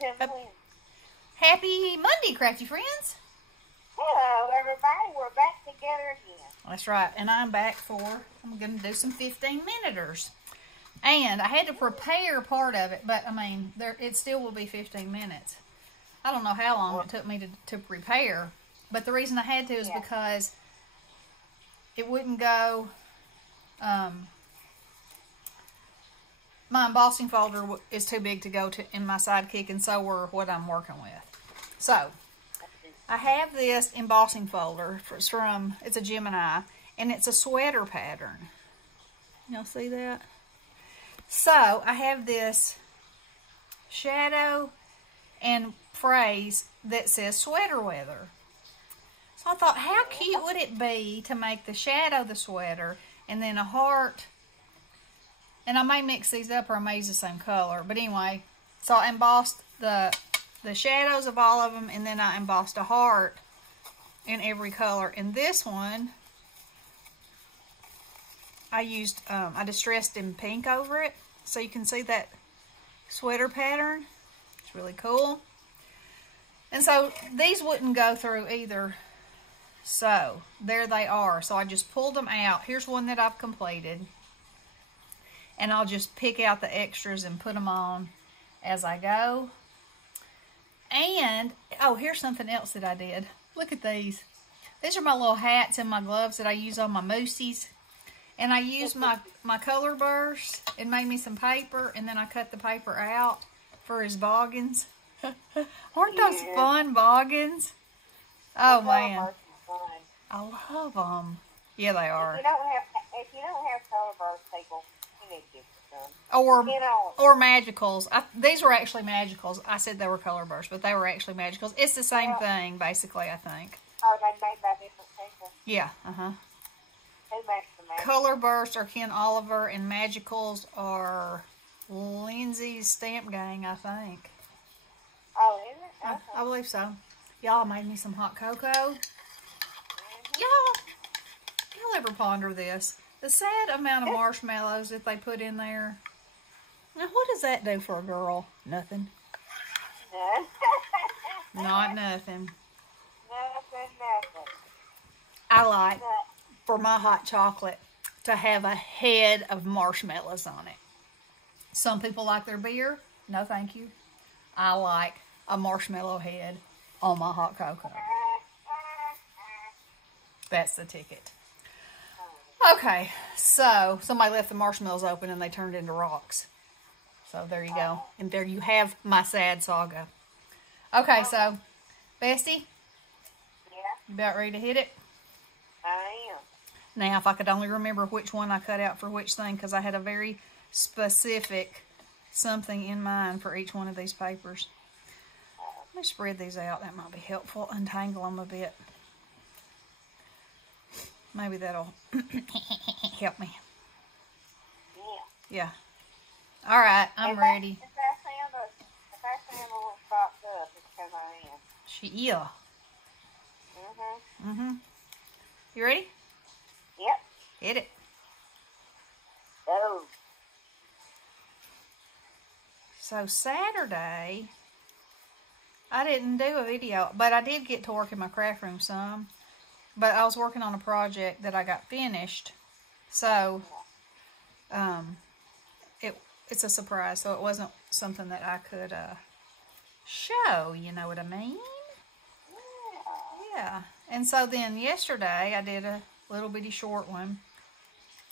You tell me when. Happy Monday, crafty friends. Hello, everybody. We're back together again. That's right, and I'm back I'm going to do some 15-minuters. And I had to prepare part of it, but, I mean, it still will be 15 minutes. I don't know how long it took me to prepare, but the reason I had to is because it wouldn't go, my embossing folder is too big to go in my Sidekick, and so were what I'm working with. So, I have this embossing folder. It's a Gemini, and it's a sweater pattern. Y'all see that? So, I have this shadow and phrase that says sweater weather. So, I thought, how cute would it be to make the shadow the sweater, and then a heart, and I may mix these up or I may use the same color, but anyway, so I embossed the shadows of all of them, and then I embossed a heart in every color. And this one, I distressed in pink over it, so you can see that sweater pattern. It's really cool. And so these wouldn't go through either. So there they are. So I just pulled them out. Here's one that I've completed. And I'll just pick out the extras and put them on as I go. And, oh, here's something else that I did. Look at these. These are my little hats and my gloves that I use on my moosies. And I used my color burst and made me some paper, and then I cut the paper out for his boggins. Aren't those fun boggins? Oh, man. I love them. Yeah, they are. If you don't have color burst, people, you need to get some. Or magicals. These were actually magicals. I said they were color bursts, but they were actually magicals. It's the same thing, basically, I think. Oh, they made by different people? Yeah, Who makes the magicals? Color bursts are Ken Oliver, and magicals are Lindsay's Stamp Gang, I think. Oh, is it? Okay. I believe so. Y'all made me some hot cocoa. Y'all ever ponder this? The sad amount of marshmallows that they put in there. Now, what does that do for a girl? Nothing. Not nothing. Nothing. I like, for my hot chocolate, to have a head of marshmallows on it. Some people like their beer. No, thank you. I like a marshmallow head on my hot cocoa. That's the ticket. Okay, so somebody left the marshmallows open and they turned into rocks. So there you go. And there you have my sad saga. Okay, so, Bestie? Yeah? You about ready to hit it? I am. Now, if I could only remember which one I cut out for which thing, because I had a very specific something in mind for each one of these papers. Let me spread these out. That might be helpful. Untangle them a bit. Maybe that'll help me. Yeah. All right, I'm ready. If I sound a little stopped up, it's because I am. Yeah. You ready? Yep. Hit it. Oh. So Saturday, I didn't do a video, but I did get to work in my craft room some. But I was working on a project that I got finished, so it's a surprise, so it wasn't something that I could show, you know what I mean? Yeah. And so then yesterday I did a little bitty short one.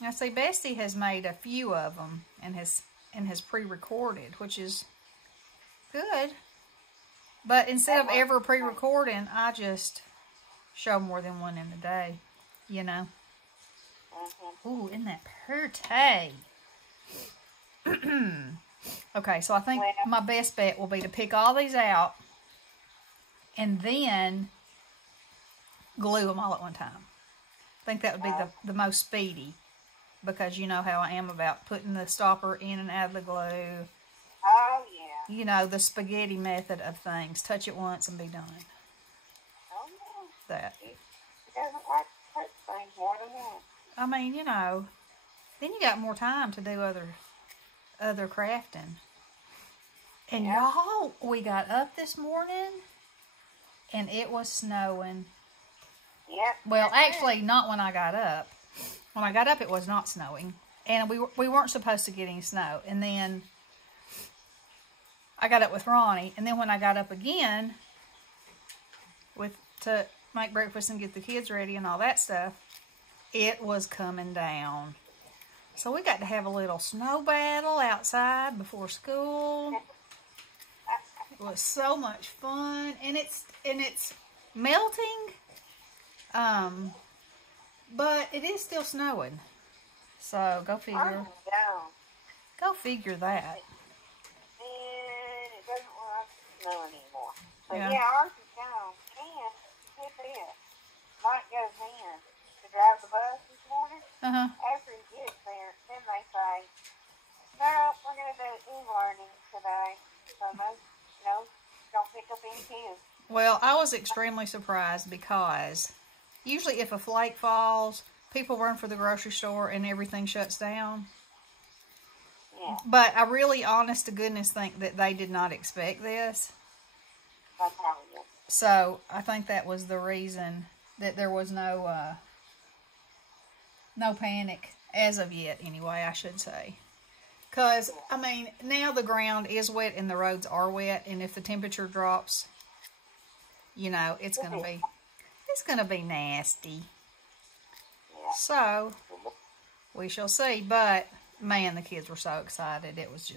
Now see, Bestie has made a few of them and has pre-recorded, which is good. But instead of ever pre-recording, I just show more than one in a day, you know. Ooh, isn't that pretty? Okay, so I think my best bet will be to pick all these out and then glue them all at one time. I think that would be the most speedy, because you know how I am about putting the stopper in and out of the glue. Oh, yeah. You know, the spaghetti method of things. Touch it once and be done. Oh, yeah. That. He doesn't like to touch things more than once. I mean, you know, then you got more time to do other crafting. And y'all, we got up this morning, and it was snowing. Yep. Well, actually, not when I got up. When I got up, it was not snowing. And we weren't supposed to get any snow. And then I got up with Ronnie. And then when I got up again to make breakfast and get the kids ready and all that stuff, it was coming down. So we got to have a little snow battle outside before school. It was so much fun. And it's melting. But it is still snowing. So go figure. Go figure that. And it doesn't look like it's snowing anymore. But Yeah. Ours is gone. And get this. Mike goes in to drive the bus this morning. After he gets there, then they say, no, we're going to do e-learning today. So don't pick up any kids. Well, I was extremely surprised because usually if a flake falls, people run for the grocery store and everything shuts down. Yeah. But I really, honest to goodness, think that they did not expect this. That's how it is. So I think that was the reason that there was no panic as of yet, anyway, I should say. Because, I mean, now the ground is wet and the roads are wet, and if the temperature drops, it's going to be nasty. Yeah. So, we shall see. But, man, the kids were so excited. It was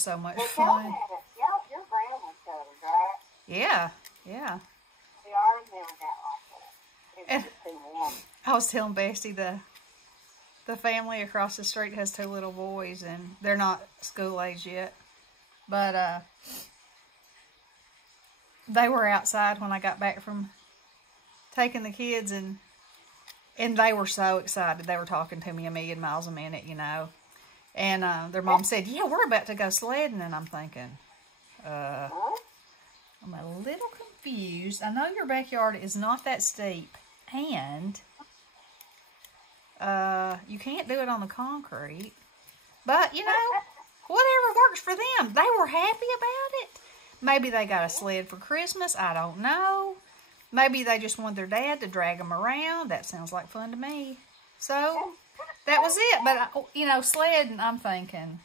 so much fun. Your ground was covered, right? Yeah. We already never got like that. It was just too warm. I was telling Bestie the family across the street has 2 little boys, and they're not school age yet. But they were outside when I got back from taking the kids, and they were so excited. They were talking to me a million miles a minute, And their mom said, yeah, we're about to go sledding. And I'm thinking, I'm a little confused. I know your backyard is not that steep, and you can't do it on the concrete. But, whatever works for them. They were happy about it. Maybe they got a sled for Christmas. I don't know. Maybe they just want their dad to drag them around. That sounds like fun to me. So, that was it. But, sledding, I'm thinking,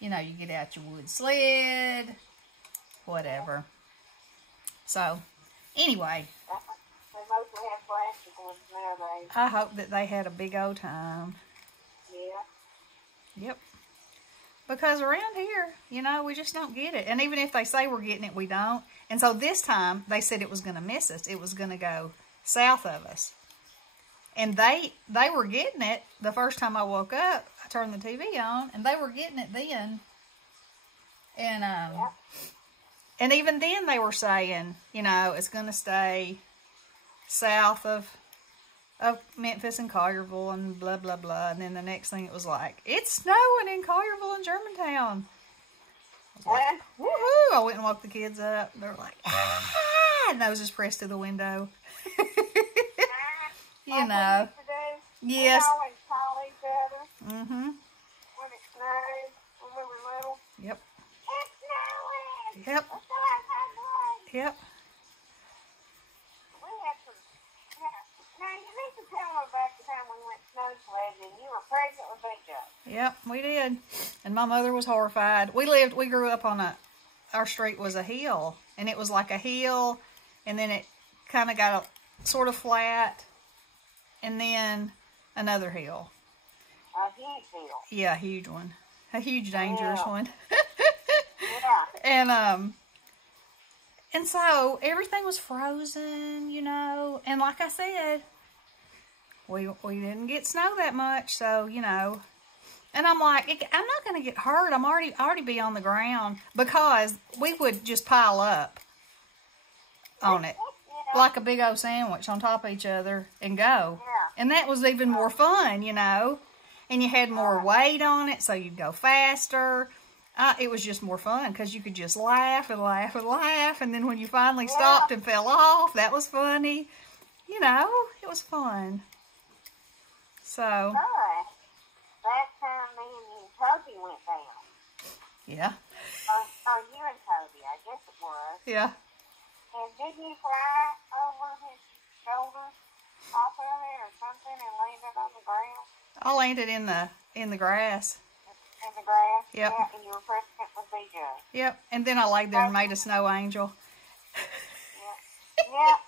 you get out your wood sled, whatever. So, anyway. They mostly have plastic ones nowadays. I hope that they had a big old time. Yeah. Yep. Because around here, we just don't get it. And even if they say we're getting it, we don't. And so this time, they said it was going to miss us. It was going to go south of us. And they were getting it the first time I woke up. I turned the TV on, and they were getting it then. And and even then they were saying, it's going to stay south of Memphis and Collierville and blah, blah, blah. And then the next thing it was like, it's snowing in Collierville and Germantown. I was like, woohoo! I went and woke the kids up. They were like, ah! Noses pressed to the window. Yeah. We always call each other. Mm-hmm. When it snowed, when we were little. Yep. It's snowing! Yep. Let's go outside and play. Yep. We had some... Now, you need to tell them about the time we went snow sledding and you were pregnant with Big Joe. Yep, we did. And my mother was horrified. We grew up on our street was a hill. And it was like a hill. And then it kind of got sort of flat. And then another hill. A huge hill. Yeah, a huge one. A huge, dangerous one. Yeah. And so everything was frozen, And like I said, we didn't get snow that much, so, And I'm like, I'm not going to get hurt. I'm already be on the ground, because we would just pile up on it. Like a big old sandwich on top of each other and go. Yeah. And that was even more fun, And you had more weight on it, so you'd go faster. It was just more fun because you could just laugh and laugh and laugh. And then when you finally stopped and fell off, that was funny. It was fun. So. Right. That time me and you and Toby went down. Yeah. Yeah. And didn't you fly over his shoulder off of it or something and landed on the ground? I landed in the grass. In the grass? Yep. Yeah, and you were pressing it with BJ. Yep. And then I laid there and made a snow angel. Yeah.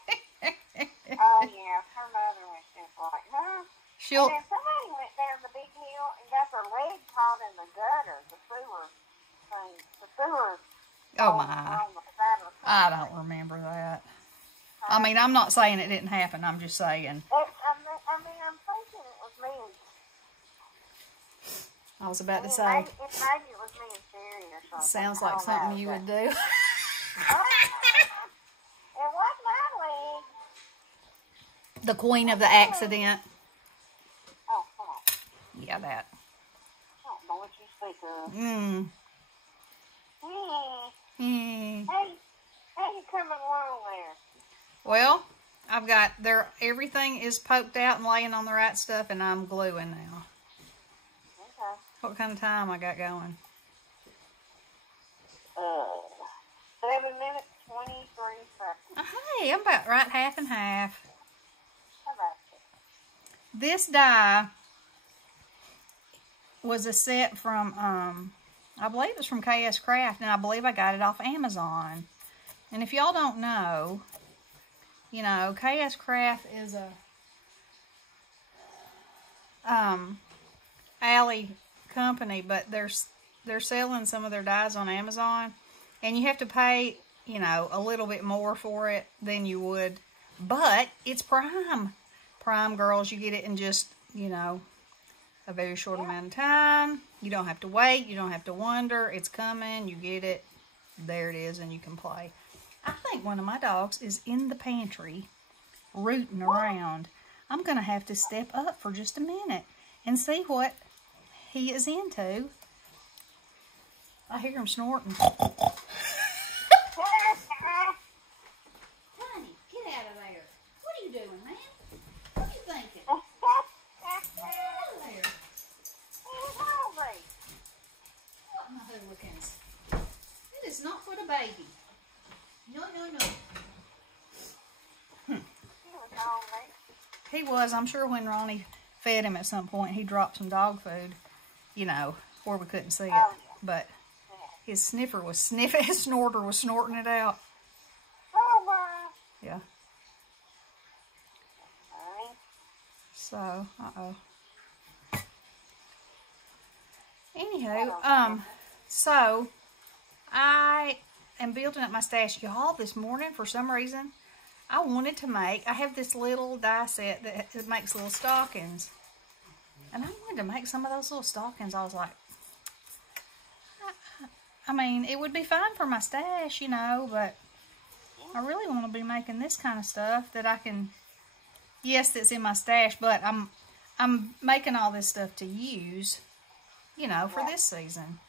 Oh, yeah. Her mother was just like, huh? She'll... And then somebody went down the big hill and got their leg caught in the gutter, the sewer thing. The sewer. Oh, my. I don't remember that. I mean, I'm not saying it didn't happen. I'm just saying. I'm thinking it was me. I was about to say. Maybe it was me and Sherry or something. Sounds like something you would do. It was my leg. The queen of the accident. Oh, come on. Yeah, that. I don't know what you speak of. How you coming along there? Well, I've got everything is poked out and laying on the right stuff, and I'm gluing now. Okay. What kind of time I got going? 7 minutes, 23 seconds. Hey, I'm about right half and half. How about that? This die was a set from, I believe it was from KS Craft, and I believe I got it off Amazon. And if y'all don't know, you know, KS Craft is a alley company, but they're selling some of their dyes on Amazon, and you have to pay, you know, a little bit more for it than you would, but it's Prime girls. You get it in just, you know, a very short amount of time. You don't have to wait. You don't have to wonder. It's coming. You get it. There it is, and you can play. I think one of my dogs is in the pantry rooting around. I'm going to have to step up for just a minute and see what he is into. I hear him snorting. Honey, get out of there. What are you doing, man? What are you thinking? Get out of there. What in the hooligans? It is not for the baby. No. He was. I'm sure when Ronnie fed him at some point, he dropped some dog food, you know, where we couldn't see it. Oh, yeah. But his sniffer was sniffing, his snorter was snorting it out. Oh, my. Yeah. So, Anywho, so I am building up my stash. Y'all, this morning, for some reason, I wanted to I have this little die set that makes little stockings. And I wanted to make some of those little stockings. I was like, I mean, it would be fine for my stash, you know, but I really want to be making this kind of stuff that I can, yes, that's in my stash, but I'm making all this stuff to use, you know, for this season.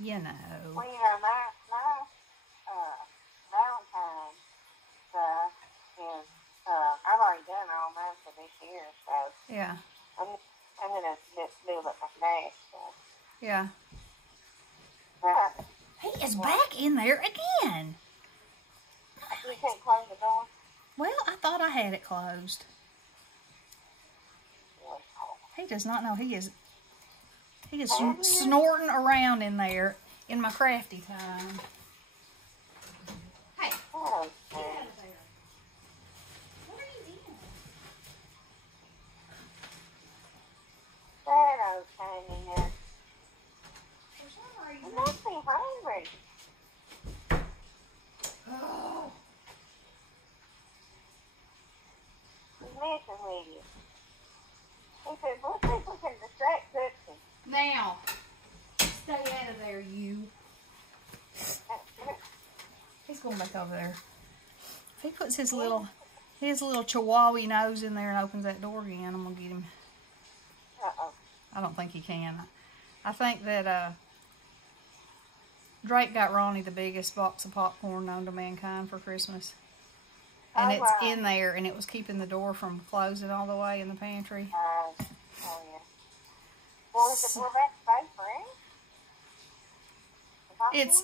You know. Well, you know, my Valentine's stuff is, I've already done all mine for this year, so. Yeah. I'm going to build up my stash, so. Yeah. Right. He is back in there again. You can't close the door? Well, I thought I had it closed. He does not know. He is snorting around in there in my crafty time. Hey, get out of there. What are you doing? Shadow's hanging there. For some reason. You must be hungry. Oh. He's messing with you. He said, let's see if we can distract Tootsie. Now, stay out of there, you. He's going back over there. If he puts his little chihuahua nose in there and opens that door again, I'm going to get him. Uh-oh. I don't think he can. I think that Drake got Ronnie the biggest box of popcorn known to mankind for Christmas. And it's in there, and it was keeping the door from closing all the way in the pantry. Oh, yeah. Well, is it, we're back to space, right?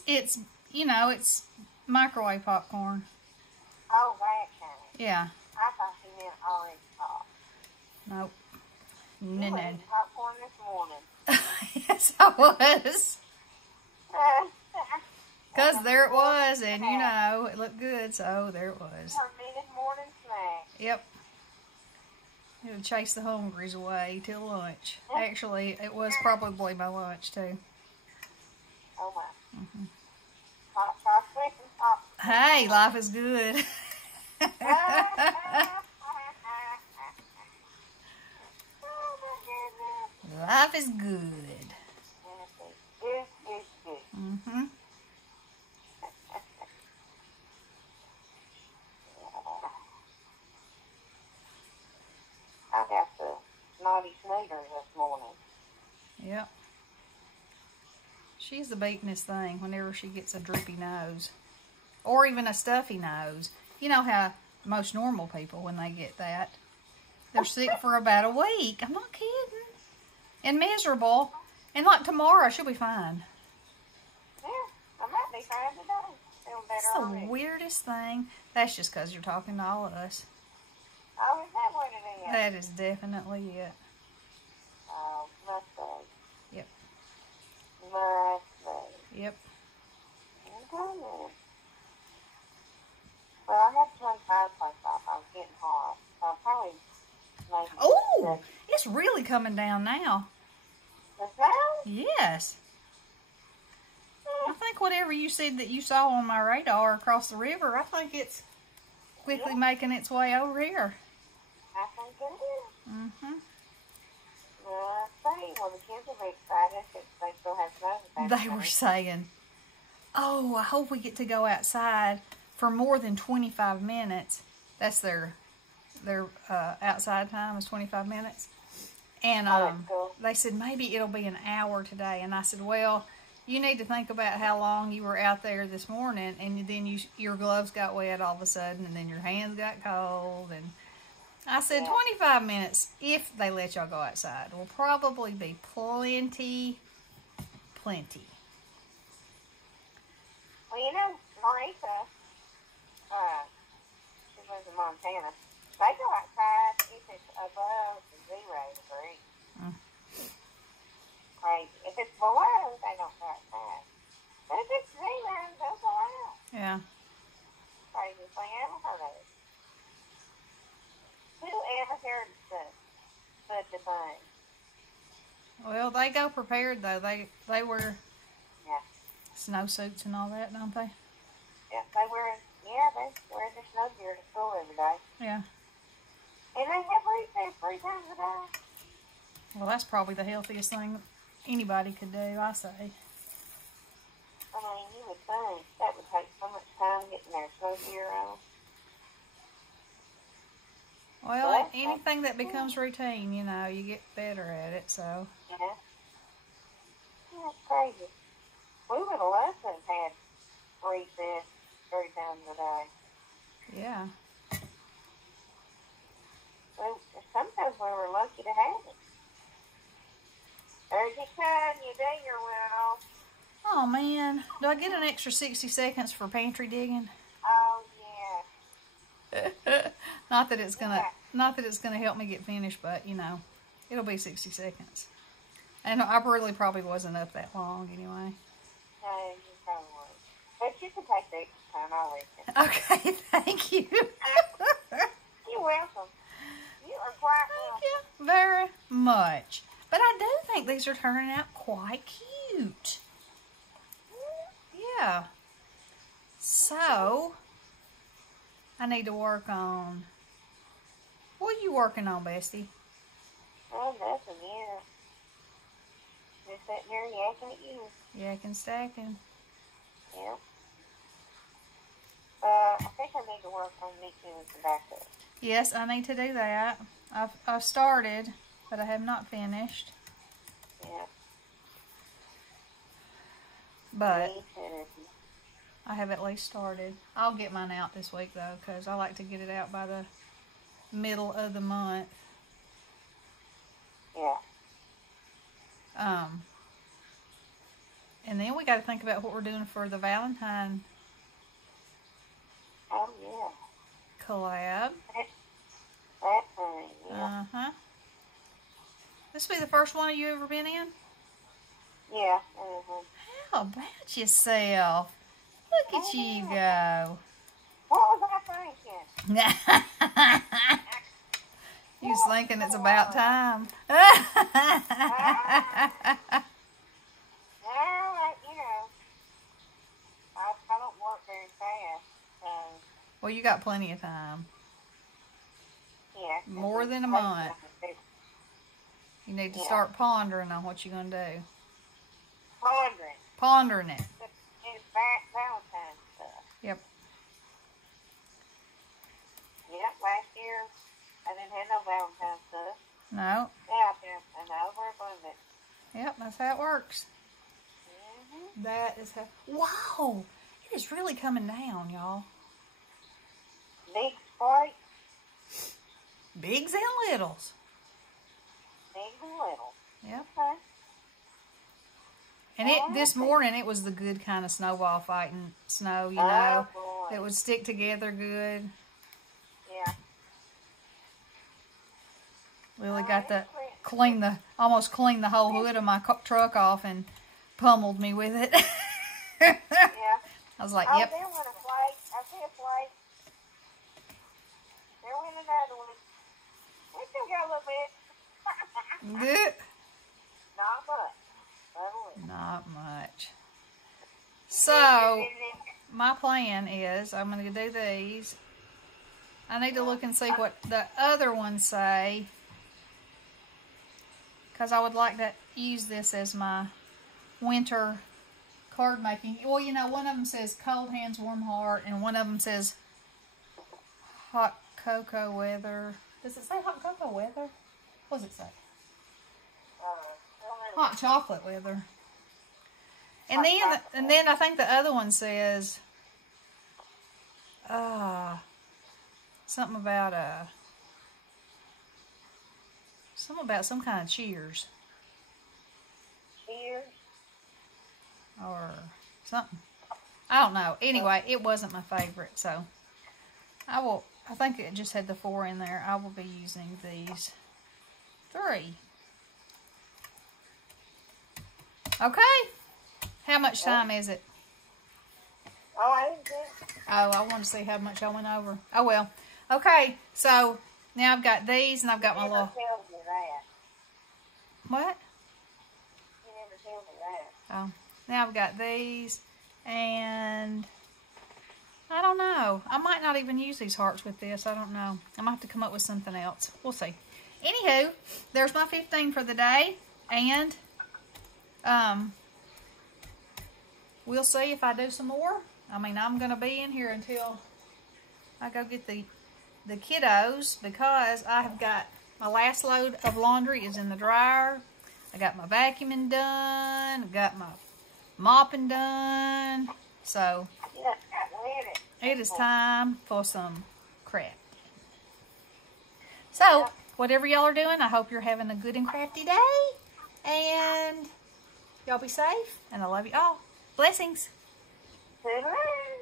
It's it's microwave popcorn. Oh, that kind. Yeah. I thought he meant orange pop. Nope. You were eating popcorn this morning. Yes, I was. Because there it was, and it looked good, so there it was. Our mid-morning snack. Yep. It'll chase the hungries away till lunch. Actually, it was probably my lunch, too. Oh, my. Mm-hmm. Hot chocolate and popcorn. Hey, life is good. Life is good. Mm-hmm. I got the naughty snooters this morning. Yep. She's the beatin'est thing whenever she gets a droopy nose. Or even a stuffy nose. You know how most normal people, when they get that, they're sick for about a week. I'm not kidding. And miserable. And like tomorrow, she'll be fine. Yeah, I might be fine today. Feel better It's the already. weirdest thing. That's just because you're talking to all of us. Oh, is that what it is? That is definitely it. Oh, must be. Yep. Must be. Yep. Okay, then. Well, I had to turn the fireplace off. I was getting hot. So I'll probably make it. Oh, it's really coming down now. The sound? Yes. I think whatever you said that you saw on my radar across the river, I think it's quickly making its way over here. I think it is. Mm-hmm. Well, the kids will be excited because they still have snow. They were saying, oh, I hope we get to go outside for more than 25 minutes. That's their outside time is 25 minutes. And cool. They said, maybe it'll be an hour today. And I said, well, you need to think about how long you were out there this morning, and then your gloves got wet all of a sudden, and then your hands got cold. And I said, 25 minutes, if they let y'all go outside, will probably be plenty. Well, you know, Marisa, she lives in Montana. They go outside if it's above 0 degrees. Crazy. If it's below, they don't go outside. But if it's 0, they'll go out. Yeah. Craziest thing I ever heard of. Who ever heard of such a thing? Well, they go prepared, though. They wear Yeah. snowsuits and all that, don't they? Yeah, they wear their snow gear to school every day. Yeah. And they have recess 3 times a day. Well, that's probably the healthiest thing anybody could do, I say. I mean, you would think that would take so much time getting their snow gear on. Well, anything that becomes routine, you get better at it, so. Yeah. That's crazy. We would have loved to have had recess 3 times a day. Yeah. Well, sometimes we were lucky to have it. There's your time, your dinger went off. Oh, man. Do I get an extra 60 seconds for pantry digging? Oh, yeah. Not that it's gonna help me get finished, but, it'll be 60 seconds. And I probably wasn't up that long anyway. No, you probably weren't. But you can take the extra time, I reckon. Okay, thank you. You're welcome. You are quite welcome. Thank you very much. But I do think these are turning out quite cute. Yeah. So, I need to work on... What are you working on, Bestie? Oh, nothing, yeah. Just sitting there yakking at you. Yakking, stacking. Yeah. I think I need to work on mixing with the backup. Yes, I need to do that. I've started, but I have not finished. Yeah. But I have at least started. I'll get mine out this week, though, because I like to get it out by the middle of the month. Yeah. And then we got to think about what we're doing for the Valentine collab. That thing, yeah. Uh-huh. This will be the first one you ever been in? Yeah. Mm-hmm. How about yourself? Look at you go. What was I thinking? You was thinking it's about time. I don't work very fast, so. Well, you got plenty of time. Yeah. More than a month. You need to start pondering on what you're going to do. Pondering it. It's Valentine's stuff. Yep. Yep, last year I didn't have no Valentine's stuff. No. Yeah, and overabundant. Yep, that's how it works. Mm-hmm. That is how... Wow! It is really coming down, y'all. Big spike. Bigs and littles. Big and little. Yep. Okay. And this morning, it was the good kind of snowball fighting snow, you know. Oh, that would stick together good. Yeah. Lily got to almost clean the whole hood of my truck off and pummeled me with it. Yeah. I was like, yep. There went a flake. I see a flake. There went another one. We still got a little bit. Good. Not much. Not much. So, my plan is, I'm going to do these. I need to look and see what the other ones say, because I would like to use this as my winter card making. Well, you know, one of them says cold hands, warm heart, and one of them says hot cocoa weather. Does it say hot cocoa weather? What does it say? Hot chocolate weather. And then I think the other one says something about some kind of cheers. Cheers? Or something. I don't know. Anyway, it wasn't my favorite, so I think it just had the 4 in there. I will be using these 3. Okay. How much time is it? Oh, I didn't think. Oh, I want to see how much I went over. Oh, well. Okay, so now I've got these and I've got my little... You never told me that. What? You never told me that. Oh, now I've got these and I don't know. I might not even use these hearts with this. I don't know. I might have to come up with something else. We'll see. Anywho, there's my 15 for the day, and we'll see if I do some more. I mean, I'm going to be in here until I go get the kiddos, because I have got my last load of laundry is in the dryer. I got my vacuuming done. I got my mopping done. So it is time for some crap. So whatever y'all are doing, I hope you're having a good and crafty day. And y'all be safe. And I love you all. Blessings. Toodaloo.